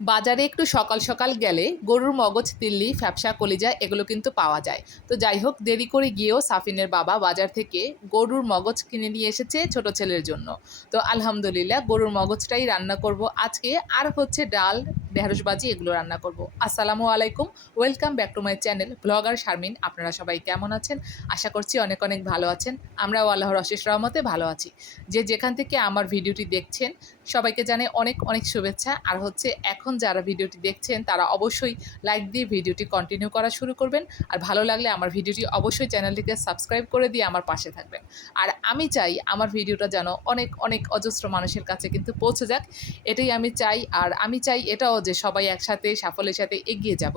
বাজারে একটু সকাল সকাল গেলে গরুর মগজ, তিল্লি, ফ্যাপসা, কলিজা এগুলো কিন্তু পাওয়া যায়। তো যাই হোক, দেরি করে গিয়েও সাফিনের বাবা বাজার থেকে গরুর মগজ কিনে নিয়ে এসেছে ছোট ছেলের জন্য। তো আলহামদুলিল্লাহ গরুর মগজটাই রান্না করব আজকে। আর হচ্ছে ডাল, ঢেঁড়স ভাজি এগুলো রান্না করব। আসসালামু আলাইকুম, welcome back to my channel blogger Sharmin. আপনারা সবাই কেমন আছেন? আশা করছি অনেক অনেক ভালো আছেন। আমরাও আল্লাহর অশেষ রহমতে ভালো আছি। যে যেখান থেকে আমার ভিডিওটি দেখছেন সবাইকে জানাই অনেক অনেক শুভেচ্ছা। আর হচ্ছে এখন যারা ভিডিওটি দেখছেন তারা অবশ্যই লাইক দিয়ে ভিডিওটি কন্টিনিউ করা শুরু করবেন। আর ভালো লাগলে আমার ভিডিওটি অবশ্যই চ্যানেলটিকে সাবস্ক্রাইব করে দিয়ে আমার পাশে থাকবেন। আর আমি চাই আমার ভিডিওটা যেন অনেক অনেক অজস্র মানুষের কাছে কিন্তু পৌঁছে যাক, এটাই আমি চাই। আর আমি চাই এটাও যে সবাই একসাথে সাফল্যের সাথে এগিয়ে যাব।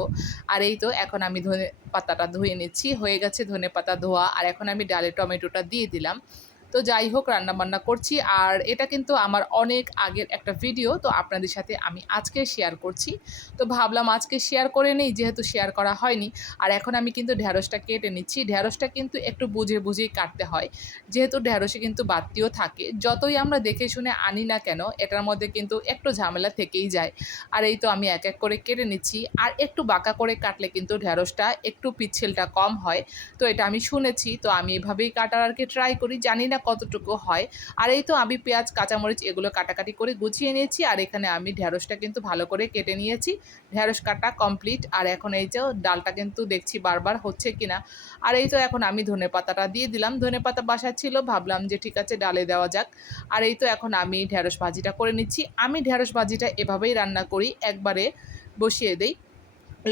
আর এই তো এখন আমি ধনে পাতাটা ধুয়ে নিচ্ছি, হয়ে গেছে ধনে পাতা ধোয়া। আর এখন আমি ডালে টমেটোটা দিয়ে দিলাম। তো যাই হোক, রান্নাবান্না করছি। আর এটা কিন্তু আমার অনেক আগের একটা ভিডিও, তো আপনাদের সাথে আমি আজকে শেয়ার করছি। তো ভাবলাম আজকে শেয়ার করে নিই, যেহেতু শেয়ার করা হয়নি। আর এখন আমি কিন্তু ঢ্যাঁড়সটা কেটে নিচ্ছি। ঢ্যাঁড়সটা কিন্তু একটু বুঝে বুঝেই কাটতে হয়, যেহেতু ঢ্যাঁড়সে কিন্তু বাড়তিও থাকে। যতই আমরা দেখে শুনে আনি না কেন, এটার মধ্যে কিন্তু একটু ঝামেলা থেকেই যায়। আর এই তো আমি এক এক করে কেটে নিচ্ছি। আর একটু বাঁকা করে কাটলে কিন্তু ঢ্যাঁড়সটা একটু পিচ্ছিলটা কম হয়। তো এটা আমি শুনেছি, তো আমি এভাবেই কাটার আর কি ট্রাই করি, জানি না কতটুকু হয়। আর এই তো আমি পেঁয়াজ, কাঁচামরিচ এগুলো কাটাকাটি করে গুছিয়ে নিয়েছি। আর এখানে আমি ঢ্যাঁড়সটা কিন্তু ভালো করে কেটে নিয়েছি। ঢ্যাঁড়স কাটা কমপ্লিট। আর এখন এই যে ডালটা কিন্তু দেখছি বারবার হচ্ছে কিনা। আর এই তো এখন আমি ধনেপাতাটা দিয়ে দিলাম। ধনেপাতা বাসায় ছিল, ভাবলাম যে ঠিক আছে ডালে দেওয়া যাক। আর এই তো এখন আমি ঢ্যাঁড়স ভাজিটা করে নিচ্ছি। আমি ঢ্যাঁড়স ভাজিটা এভাবেই রান্না করি, একবারে বসিয়ে দেই।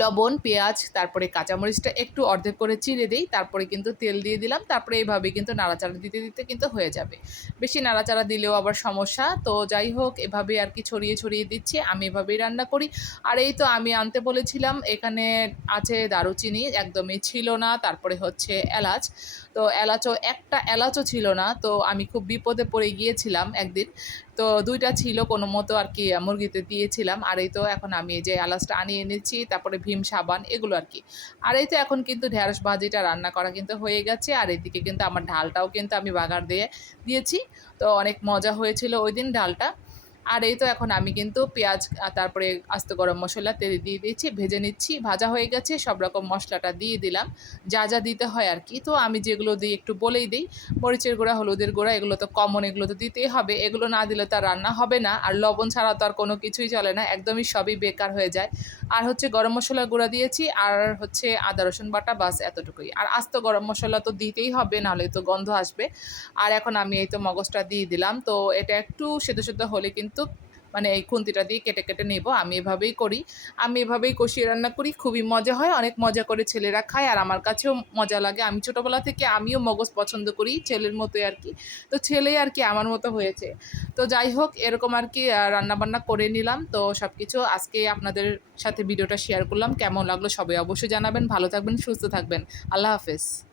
লবণ, পেঁয়াজ, তারপরে কাঁচামরিচটা একটু অর্ধেক করে চিড়ে দেই, তারপরে কিন্তু তেল দিয়ে দিলাম। তারপরে এইভাবে কিন্তু নাড়াচাড়া দিতে দিতে কিন্তু হয়ে যাবে। বেশি নাড়াচাড়া দিলেও আবার সমস্যা। তো যাই হোক, এভাবে আর কি ছড়িয়ে ছড়িয়ে দিচ্ছি। আমি এভাবেই রান্না করি। আর এই তো আমি আনতে বলেছিলাম, এখানে আছে দারুচিনি, একদমই ছিল না। তারপরে হচ্ছে এলাচ, তো এলাচও একটা এলাচও ছিল না। তো আমি খুব বিপদে পড়ে গিয়েছিলাম একদিন। তো ২টা ছিল কোনো মতো আর কি মুরগিতে দিয়েছিলাম। আর এই তো এখন আমি এই যে এলাচটা আনিয়ে নিচ্ছি, তারপরে ভীম সাবান এগুলো আর কি। আর এই তো এখন কিন্তু ঢেঁড়স ভাজিটা রান্না করা কিন্তু হয়ে গেছে। আর এদিকে কিন্তু আমার ডালটাও কিন্তু আমি বাগার দিয়ে দিয়েছি। তো অনেক মজা হয়েছিল ওই দিন ডালটা। আর এই তো এখন আমি কিন্তু পেঁয়াজ, তারপরে আস্ত গরম মশলা তেল দিয়ে দিয়েছি, ভেজে নিচ্ছি। ভাজা হয়ে গেছে, সব রকম মশলাটা দিয়ে দিলাম, যা যা দিতে হয় আর কি। তো আমি যেগুলো দিই একটু বলেই দিই। মরিচের গুঁড়া, হলুদের গুঁড়া এগুলো তো কমন, এগুলো তো দিতেই হবে। এগুলো না দিলে তো আর রান্না হবে না। আর লবণ ছাড়া তো আর কোনো কিছুই চলে না, একদমই সবই বেকার হয়ে যায়। আর হচ্ছে গরম মশলার গুঁড়া দিয়েছি, আর হচ্ছে আদা রসুন বাটা, বাস এতটুকুই। আর আস্ত গরম মশলা তো দিতেই হবে, নাহলে তো গন্ধ আসবে। আর এখন আমি এই তো মগজটা দিয়ে দিলাম। তো এটা একটু সেদ্ধ সেদ্ধ হলে কিন্তু মানে এই খুন্তিটা দিয়ে কেটে কেটে নেব। আমি এভাবেই করি, আমি এভাবেই কষিয়ে রান্না করি। খুবই মজা হয়, অনেক মজা করে ছেলেরা খায়, আর আমার কাছেও মজা লাগে। আমি ছোটোবেলা থেকে আমিও মগজ পছন্দ করি, ছেলের মতোই আর কি। তো ছেলে আর কি আমার মতো হয়েছে। তো যাই হোক, এরকম আর কি রান্নাবান্না করে নিলাম। তো সব কিছু আজকে আপনাদের সাথে ভিডিওটা শেয়ার করলাম। কেমন লাগলো সবাই অবশ্যই জানাবেন। ভালো থাকবেন, সুস্থ থাকবেন। আল্লাহ হাফেজ।